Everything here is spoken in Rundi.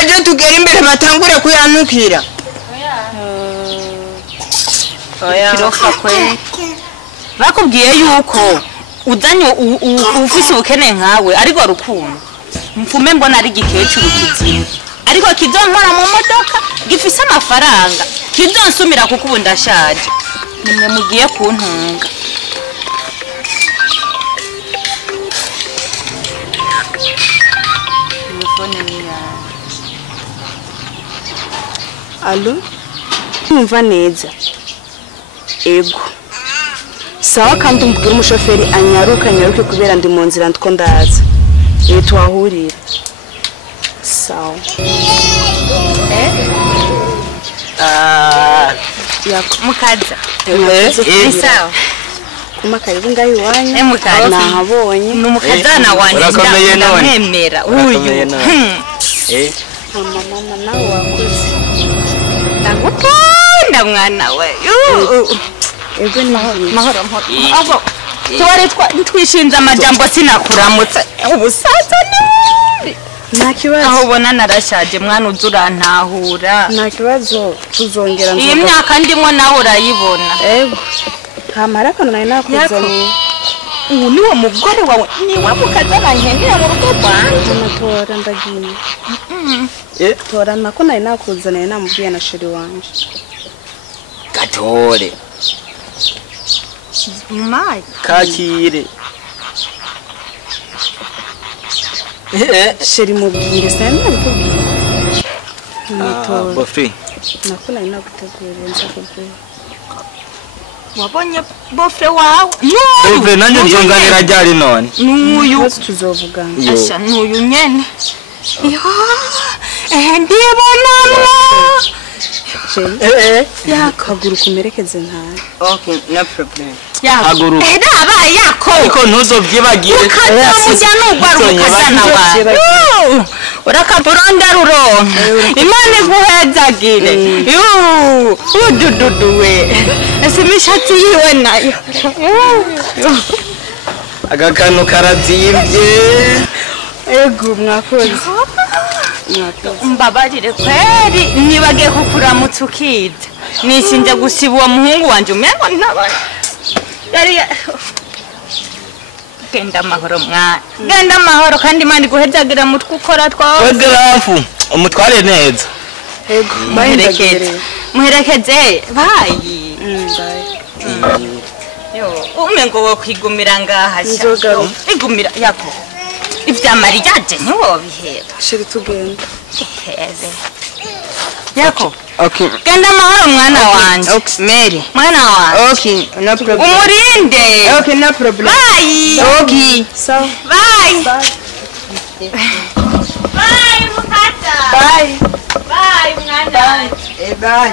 ejo tugera imbere batangure kuyanukira kirofa kwe bakubwiye yuko udanye ufise ubukene nkawe ariko rukundo mfume mbona ari gikecuru kiziwe ariko kizonkora mu modoka gifise amafaranga kizonsumira kuko ubu ndashaje nimwe mugiye kuntunga telefone ni yawe Allo numva neza ego sawa kandi umbwira umushoferi anyaruke kubera ndi mu nzira ndiko ndaza twahurira sawa yako mukaza sawa kuma karibu ngaho iwanyu mukaza nahabonye numukazana wanje ndamwemera uyu mama nawe wakoze ndagukunda mwana we ego ni mahoro abo twari twishinze amajambo sinakuramutse ubusaza ni nta kibazo aho ubona narashaje mwana uzurantahura nta kibazo tuzongera iyi myaka ndimo nawe urayibona ego kamara kana nari nakuzaniye ubu niwo mugore wawe niwe mukazana nkeneye mu rugo rwanjye amatora ndagiye tora nako nari nakuzaniye namubwiye na sheri wanje Gatore Mai kakire sheri mubwire senda bikubwira amatora bofi nako nari naguteguriye nzakubwira wabonye bofre wawe bofi nanjye nzonganira ryari none nuyu tuzovugana asha nuyu nyene ndibonamwa yakaguru kumerekeze ntaye okay no problem Aguru. Aba yako. Iko ntuzovyibagire. Ukazamujya n'ugwarukazana wa. Urakaburonda ruro. Imana iguhezagire. Udududuwe. Ese mishatsi yiwe nayo. Agakano karazimvye. Ego mwakoze. Mbabarire kweri nibagiye kukuramutsa ukida. Nishinje gusiba uwo muhungu wanje umengo ntabana. Yari genda mahoro mwana genda mahoro kandi mandi guhezagira mutwe ukora twawe Wegerafu umutware neza ego muherekeze bayi bye yo umengo wo kwigumira ngaha Nzoga. igumira yako ivyamari yaje niwo biheba sheri tugenda heze yako okay genda mahoro mwana wanje okay Mary mwana wanje okay no problem umurinde okay no problem bayi okay so bye bye bye mukata bye bye mwana bye